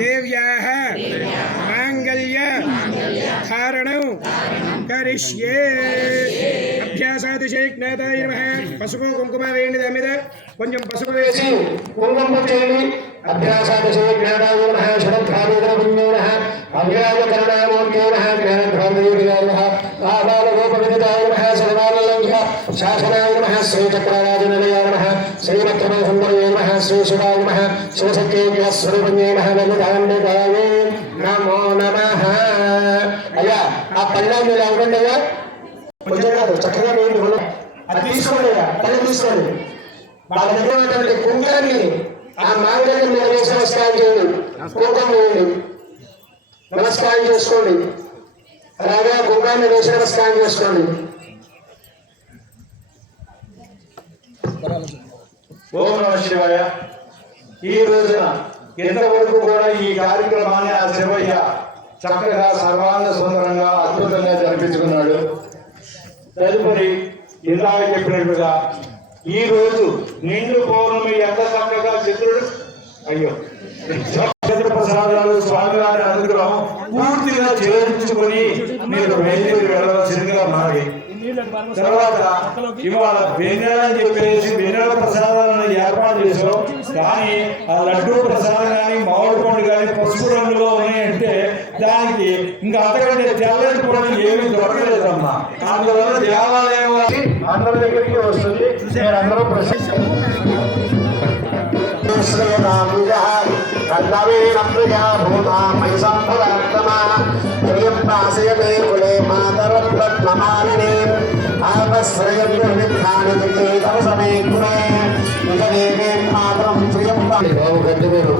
देव्याः मांगल्य धारणं करिष्ये अभ्यासादिशेक्नाथाय नमः पसुपु कुंकुम वेण्डिदमिद కొంచెం పసుపు వేసి కుంకుమ చేయండి అభ్యాసాదిశేక్నాథాయ నమः శరద్ధారేంద్ర పుణ్యోనః అవ్యాయ కరుణామూర్తేనః జ్ఞానధ్వాంతయోగినాయ నమః ఆబాల గోపవిదితాయ నమః సర్వాలంఘ్య శాసనాయ నమః శ్రీచక్రరాజనిలయాయ నమః శ్రీమత్రమ సుందరయ నమః శ్రీ శివాయ నమః శివశక్తిజ్ఞ స్వరూపజ్ఞే నమః లలితాంబికాయ నమో నమః. అయ్యా ఆ పళ్ళాన్ని ఇలా ఇవ్వండిగా కొంచెం కాదు చక్కగా వేయండి. అది తీసుకోండి, పళ్ళు తీసుకోండి. వాళ్ళ దగ్గర ఉన్నటువంటి కుంకాన్ని ఆ మామిడి మీద వేసి నమస్కారం చేయండి. కుంకం వేయండి, నమస్కారం చేసుకోండి. అలాగే కుంకాన్ని వేసి నమస్కారం చేసుకోండి. ఓం నమః శివాయ. ఈ రోజున ఎంతవరకు కూడా ఈ కార్యక్రమాన్ని ఆ శివయ్య చక్కగా సర్వాంగ సుందరంగా అద్భుతంగా జరిపించుకున్నాడు. తదుపరి ఇందాక చెప్పినట్టుగా ఈ రోజు నిండు పౌర్ణమి ఎంత చక్కగా చంద్రుడు ప్రసాదాలు స్వామివారి అనుగ్రహం పూర్తిగా చేర్చుకొని మీరు బయలుదేరి వెళ్ళవలసిందిగా మారి తర్వాత ఇవాళ బెన్నెలని చెప్పేసి బెన్నెల ప్రసాదాలను ఏర్పాటు చేసాం. కానీ ఆ లడ్డూ ప్రసాదం కానీ మామిడి పండు కానీ పసుపు రంగులో ఉన్నాయంటే దానికి ఇంకా అంతకంటే తెల్లని పండు ఏమీ దొరకలేదమ్మా. అందువల్ల దేవాలయం అందరి దగ్గరికి వస్తుంది. అందరూ బాబు గడ్డి మీరు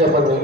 చెప్పండి.